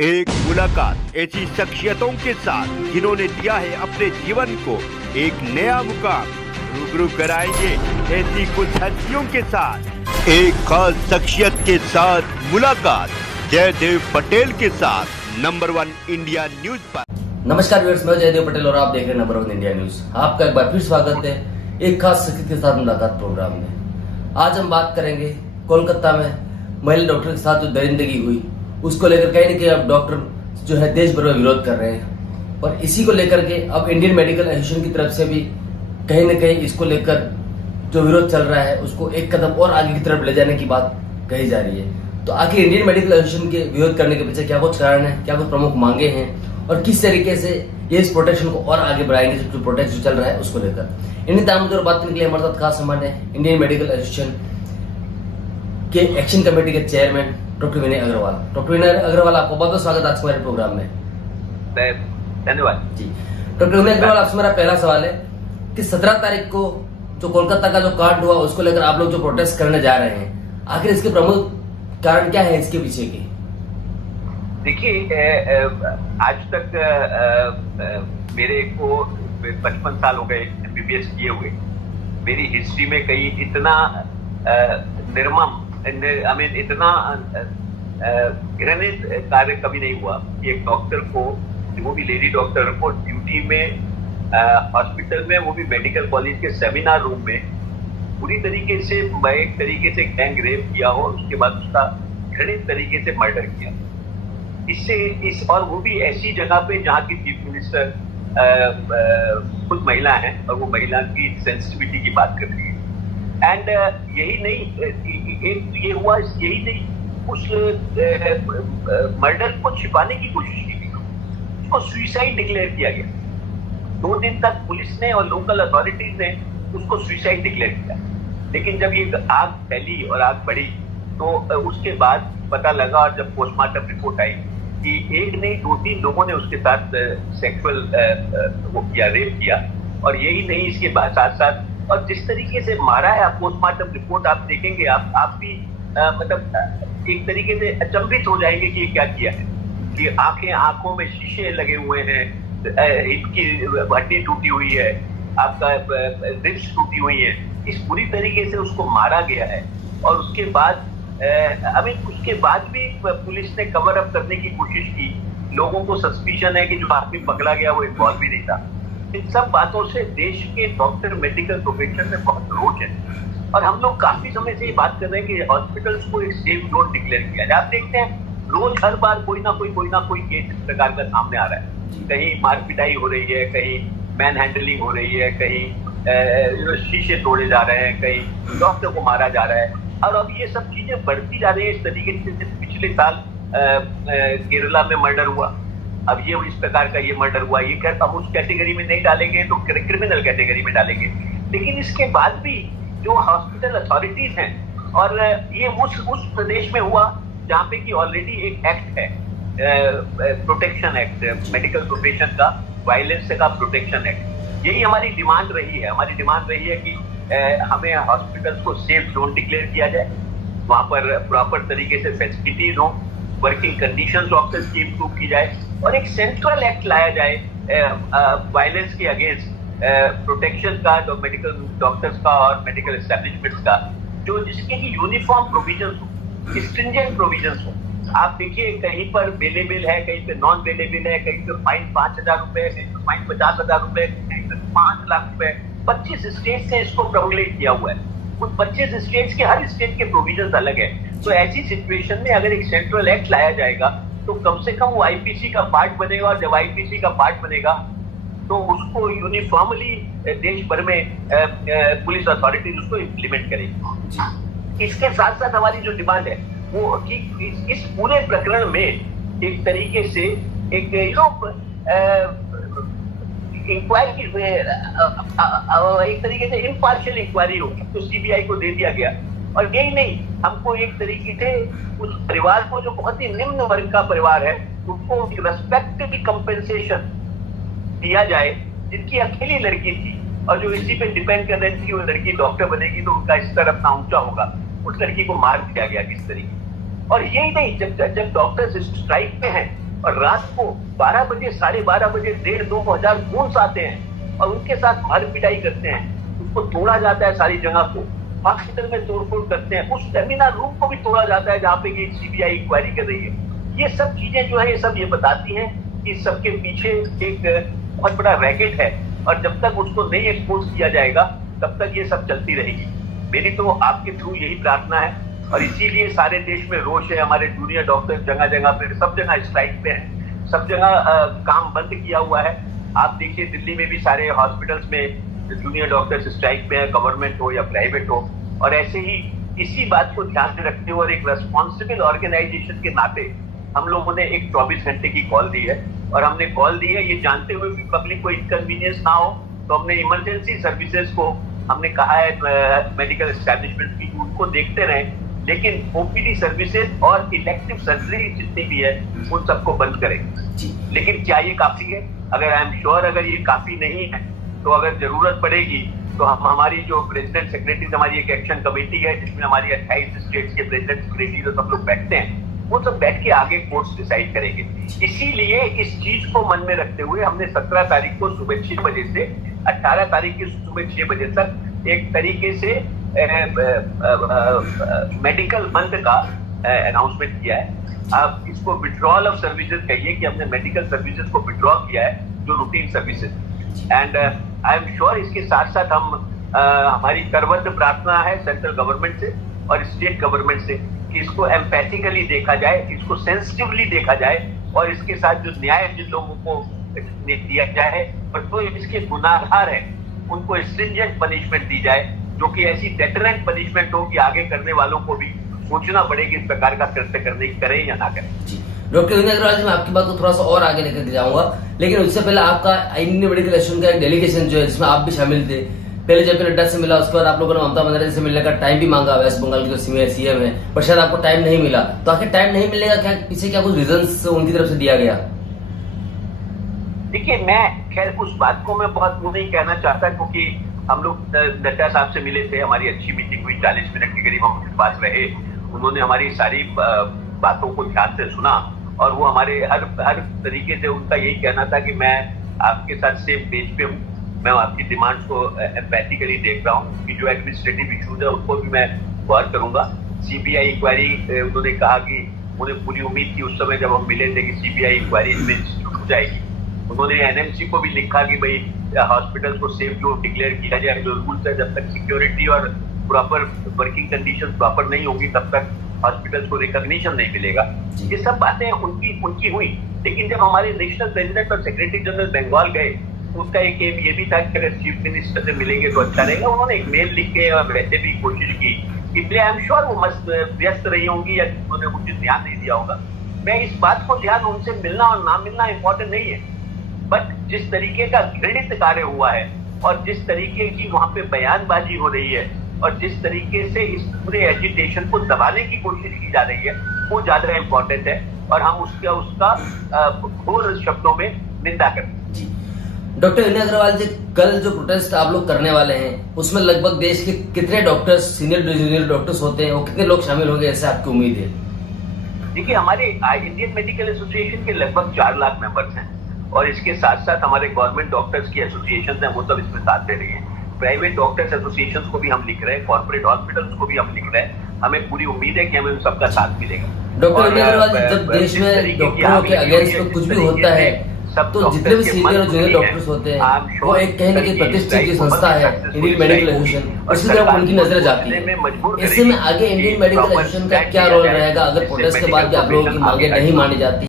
एक मुलाकात ऐसी शख्सियतों के साथ जिन्होंने दिया है अपने जीवन को एक नया मुकाम। रूबरू कराएंगे ऐसी कुछ हस्तियों के साथ एक खास शख्सियत के साथ मुलाकात जयदेव पटेल के साथ नंबर 1 इंडिया न्यूज पर। नमस्कार व्यूअर्स, मैं जयदेव पटेल और आप देख रहे हैं नंबर 1 इंडिया न्यूज। आपका एक बार फिर स्वागत है एक खास शख्सियत के साथ मुलाकात प्रोग्राम में। आज हम बात करेंगे कोलकाता में महिला डॉक्टर के साथ जो दरिंदगी हुई उसको लेकर कहीं न कहीं अब डॉक्टर जो है देश भर में विरोध कर रहे हैं और इसी को लेकर के अब इंडियन मेडिकल एसोसिएशन की तरफ से भी कहीं न कहीं इसको लेकर जो विरोध चल रहा है उसको एक कदम और आगे की तरफ ले जाने की बात कही जा रही है। तो आखिर इंडियन मेडिकल एसोसिएशन के विरोध करने के पीछे क्या कुछ कारण है, क्या कुछ प्रमुख मांगे हैं और किस तरीके से ये इस प्रोटेक्शन को और आगे बढ़ाएंगे, जो प्रोटेक्ट जो चल रहा है उसको लेकर। इन्हीं तमाम मुद्दों पर बात करने के लिए हमारे साथ खास मेहमान है इंडियन मेडिकल एसोसिएशन के एक्शन कमेटी के चेयरमैन डॉक्टर विनय अग्रवाल। डॉक्टर विनय अग्रवाल, आपको बहुत बहुत स्वागत आज हमारे प्रोग्राम में। धन्यवाद जी। डॉक्टर विनय अग्रवाल, आपसे मेरा पहला सवाल है कि 17 तारीख को जो कोलकाता का जो कांड हुआ उसको लेकर आप लोग जो प्रोटेस्ट करने जा रहे हैं, आखिर इसके प्रमुख कारण क्या है इसके पीछे की? देखिए, आज तक मेरे को 55 साल हो गए MBBS किए हुए। मेरी हिस्ट्री में कहीं इतना निर्मम इतना घृणित कार्य कभी नहीं हुआ कि एक डॉक्टर को, वो भी लेडी डॉक्टर को, ड्यूटी में हॉस्पिटल में, वो भी मेडिकल कॉलेज के सेमिनार रूम में पूरी तरीके से एक तरीके से गैंग रेप किया हो, उसके बाद उसका घृणित तरीके से मर्डर किया। इससे और वो भी ऐसी जगह पे जहाँ की चीफ मिनिस्टर खुद महिला है और वो महिला की सेंसिटिविटी की बात कर रही है। एंड यही नहीं, एक ये हुआ, यही नहीं, उस मर्डर को छिपाने की कोशिश की गई, उसको सुसाइड डिक्लेयर किया गया। 2 दिन तक पुलिस ने और लोकल अथॉरिटीज ने उसको सुसाइड डिक्लेयर किया, लेकिन जब ये आग फैली और आग बढ़ी तो उसके बाद पता लगा, और जब पोस्टमार्टम रिपोर्ट आई कि एक नहीं 2-3 लोगों ने उसके साथ सेक्सुअल वो किया, रेप किया। और यही नहीं, इसके बाद साथ साथ और जिस तरीके से मारा है, आप पोस्टमार्टम रिपोर्ट आप देखेंगे, आप भी मतलब एक तरीके से अचंभित हो जाएंगे कि ये क्या किया है। कि आंखों में शीशे लगे हुए हैं, हिप की हड्डी टूटी हुई है, आपका रिब्स टूटी हुई है, इस पूरी तरीके से उसको मारा गया है। और उसके बाद उसके बाद भी पुलिस ने कवर अप करने की कोशिश की। लोगों को सस्पिशन है कि जो आदमी पकड़ा गया वो इन्वॉल्व भी नहीं था। इन सब बातों से देश के डॉक्टर, मेडिकल प्रोफेशन में बहुत रोष है और हम लोग काफी समय से ये बात कर रहे हैं कि हॉस्पिटल्स को एक सेफ जोन डिक्लेयर किया जाए। आप देखते हैं रोज हर बार कोई ना कोई केस इस प्रकार का सामने आ रहा है। कहीं मार पिटाई हो रही है, कहीं मैन हैंडलिंग हो रही है, कहीं शीशे तोड़े जा रहे हैं, कहीं डॉक्टर को मारा जा रहा है। और अब ये सब चीजें बढ़ती जा रही है इस तरीके से। पिछले साल केरला में मर्डर हुआ, अब ये इस प्रकार का ये मर्डर हुआ। ये क्या हम उस कैटेगरी में नहीं डालेंगे तो क्रिमिनल कैटेगरी में डालेंगे। लेकिन इसके बाद भी जो हॉस्पिटल अथॉरिटीज हैं, और ये उस प्रदेश में हुआ जहाँ पे कि ऑलरेडी एक एक्ट है, प्रोटेक्शन एक्ट, मेडिकल प्रोफेशन का वायलेंस का प्रोटेक्शन एक्ट। यही हमारी डिमांड रही है। हमारी डिमांड रही है कि हमें हॉस्पिटल्स को सेफ जोन डिक्लेयर किया जाए, वहाँ पर प्रॉपर तरीके से फैसिलिटीज हो, वर्किंग कंडीशंस डॉक्टर्स की इम्प्रूव की जाए और एक सेंट्रल एक्ट लाया जाए वायलेंस के अगेंस्ट, प्रोटेक्शन का, जो मेडिकल डॉक्टर्स का और मेडिकल एस्टेब्लिशमेंट्स का, जो जिसके लिए यूनिफॉर्म प्रोविजंस हो, स्ट्रिंजेंट प्रोविजंस हो। आप देखिए, कहीं पर बेलेबल है, कहीं पर नॉन बेलेबल है, कहीं पर फाइन 5,000 रुपए, कहीं पर फाइन 50,000 रुपए, कहीं पर 5 लाख रुपए। 25 स्टेट से इसको प्रोमुलेट किया हुआ है। उन 25 स्टेट्स के हर स्टेट के प्रोविजंस अलग है। तो ऐसी सिचुएशन में अगर एक सेंट्रल एक्ट लाया जाएगा तो कम से कम वो IPC का पार्ट बनेगा, और जब IPC का पार्ट बनेगा तो उसको यूनिफॉर्मली देश भर में पुलिस अथॉरिटीज उसको इम्प्लीमेंट करेगी। इसके साथ साथ हमारी जो डिमांड है वो कि इस पूरे प्रकरण में एक तरीके से एक इंक्वायरी, एक तरीके से इम्पार्शियल इंक्वायरी होगी, तो CBI को दे दिया गया। और यही नहीं, हमको एक तरीके से उस परिवार को, जो बहुत ही निम्न वर्ग का परिवार है, उनको रेस्पेक्टिव कंपेंसेशन दिया जाए, जिनकी अकेली लड़की थी और जो इसी पे डिपेंड कर रही थी कि वो लड़की डॉक्टर बनेगी तो उनका स्तर अपना ऊंचा होगा। उस लड़की को मार दिया गया किस तरीके। और यही नहीं, जब डॉक्टर्स स्ट्राइक पे हैं और रात को 12 बजे 12:30 बजे 1,500-2,000 गोन्स आते हैं और उनके साथ मार पिटाई करते हैं। उसको तोड़ा जाता है सारी जगह को, हॉस्पिटल में तोड़फोड़ करते हैं, उस सेमिनार रूम को भी तोड़ा जाता है जहाँ पे ये सीबीआई इंक्वायरी कर रही है। ये सब चीजें जो है ये सब ये बताती हैं कि सबके पीछे एक बहुत बड़ा रैकेट है और जब तक उसको नहीं एक्सपोज किया जाएगा तब तक ये सब चलती रहेगी। मेरी तो आपके थ्रू यही प्रार्थना है और इसीलिए सारे देश में रोष है। हमारे जूनियर डॉक्टर जगह जगह पे सब जगह स्ट्राइक पे हैं, सब जगह काम बंद किया हुआ है। आप देखिए दिल्ली में भी सारे हॉस्पिटल्स में जूनियर डॉक्टर्स स्ट्राइक पे हैं, गवर्नमेंट हो या प्राइवेट हो। और ऐसे ही इसी बात को ध्यान में रखते हुए और एक रेस्पॉन्सिबल ऑर्गेनाइजेशन के नाते हम लोगों ने एक 24 घंटे की कॉल दी है और हमने कॉल दी है ये जानते हुए कि पब्लिक को इनकन्वीनियंस ना हो, तो हमने इमरजेंसी सर्विसेज को हमने कहा है मेडिकल एस्टैब्लिशमेंट की उनको देखते रहें, लेकिन ओपीडी सर्विसेज और इलेक्टिव सर्जरी जितनी भी है उन सबको बंद करें। लेकिन क्या ये काफी है? अगर आई एम श्योर अगर ये काफी नहीं है तो अगर जरूरत पड़ेगी तो हम हमारी जो प्रेसिडेंट सेक्रेटरीज हमारी एक एक्शन कमेटी है जिसमें हमारी 28 स्टेट्स के प्रेसिडेंट सेक्रेटरी तो सब लोग बैठते हैं, वो सब बैठ के आगे कोर्स डिसाइड करेंगे। इसीलिए इस चीज को मन में रखते हुए हमने 17 तारीख को सुबह 6 बजे से 18 तारीख की सुबह 6 बजे तक एक तरीके से मेडिकल बंद का अनाउंसमेंट किया है। आप इसको विड्रॉल ऑफ सर्विसेज कहिए कि हमने मेडिकल सर्विसेज को विड्रॉ किया है जो routine services. And I am sure इसके साथ साथ हम हमारी करबद्ध प्रार्थना है सेंट्रल गवर्नमेंट से और स्टेट गवर्नमेंट से कि इसको एम्पैथिकली देखा जाए, इसको सेंसिटिवली देखा जाए और इसके साथ जो न्याय जिन लोगों को दिया जाए और जो इसके गुनाहगार है उनको स्ट्रिंजेंट पनिशमेंट दी जाए, जो कि ऐसी डेटरेंट पनिशमेंट हो कि आगे करने वालों को भी सोचना पड़े कि इस प्रकार का कृत्य करें या ना करें। डॉक्टर विनय अग्रवाल जी, मैं आपकी बात को थोड़ा सा और आगे लेकर जाऊंगा, लेकिन उससे पहले आपका इंडियन मेडिकल एसोसिएशन का एक डेलीगेशन जो है जिसमें आप भी शामिल थे, पहले जब नड्डा से मिला उसके बाद आप लोगों ने ममता बनर्जी से मिलने का टाइम भी मांगा, वेस्ट बंगाल के जो सीएम है, पर शायद आपको टाइम नहीं मिला। तो आखिर टाइम नहीं मिलेगा क्या, पीछे क्या कुछ रीजंस उनकी तरफ से दिया गया? देखिए मैं खैर उस बात को मैं बहुत वो नहीं कहना चाहता क्योंकि हम लोग नड्डा साहब से मिले थे, हमारी अच्छी मीटिंग हुई, 40 मिनट के करीब हम उनके पास रहे, उन्होंने हमारी सारी बातों को ध्यान से सुना और वो हमारे हर तरीके से उनका यही कहना था कि मैं आपके साथ सेम पेज पे हूँ, मैं आपकी डिमांड्स को एम्पैथिकली देख रहा हूँ कि जो एडमिनिस्ट्रेटिव इश्यूज है उसको भी मैं गौर करूंगा। सीबीआई इंक्वायरी उन्होंने कहा कि उन्हें पूरी उम्मीद थी उस समय जब हम मिले थे कि सीबीआई इंक्वायरी इसमें हो जाएगी। उन्होंने एनएमसी को भी लिखा कि भाई हॉस्पिटल को सेफ जोन डिक्लेयर किया जाए, जो रूल्स है जब तक सिक्योरिटी और प्रॉपर वर्किंग कंडीशन प्रॉपर नहीं होगी तब तक हॉस्पिटल्स को रिकॉग्निशन नहीं मिलेगा। ये सब बातें उनकी हुई, लेकिन जब हमारे नेशनल प्रेसिडेंट और सेक्रेटरी जनरल बंगाल गए उसका एक एम ये भी था कि अगर चीफ मिनिस्टर से मिलेंगे तो अच्छा रहेगा। उन्होंने एक मेल लिख के और वैसे भी कोशिश की, इसलिए आई एम श्योर वो व्यस्त रही होंगी या उन्होंने उचित ध्यान नहीं दिया होगा। मैं इस बात को ध्यान उनसे मिलना और ना मिलना इम्पोर्टेंट नहीं है, बट जिस तरीके का घृणित कार्य हुआ है और जिस तरीके की वहां पे बयानबाजी हो रही है और जिस तरीके से इस पूरे एजिटेशन को दबाने की कोशिश की जा रही है वो ज्यादा इम्पोर्टेंट है और हम उसका घोर शब्दों में निंदा करते हैं। डॉक्टर विनय अग्रवाल जी, कल जो प्रोटेस्ट आप लोग करने वाले हैं उसमें लगभग देश के कितने डॉक्टर्स, सीनियर जूनियर डॉक्टर्स होते हैं, वो कितने लोग शामिल होंगे ऐसे आपकी उम्मीद है? देखिए हमारे इंडियन मेडिकल एसोसिएशन के लगभग 4 लाख मेंबर्स हैं और इसके साथ साथ हमारे गवर्नमेंट डॉक्टर्स की एसोसिएशन है वो सब इसमें साथ दे रही है। प्राइवेट डॉक्टर्स एसोसिएशन को भी हम लिख रहे हैं, कॉर्पोरेट हॉस्पिटल्स को भी हम लिख रहे हैं। हमें पूरी उम्मीद है कि हमें सबका साथ मिलेगा। डॉक्टर विनय अग्रवाल जी, जब देश में डॉक्टरों के अगेंस्ट में कुछ भी होता है तो जितने भी सीनियर और जूनियर डॉक्टर्स होते हैं वो एक कहीं कि प्रतिष्ठित की संस्था है इंडियन मेडिकल एसोसिएशन, उसी तरफ उनकी नजर जाती है। ऐसे में आगे इंडियन मेडिकल एसोसिएशन का क्या रोल रहेगा अगर प्रोटेस्ट के बाद भी आप लोगों की मांगे नहीं मानी जाती?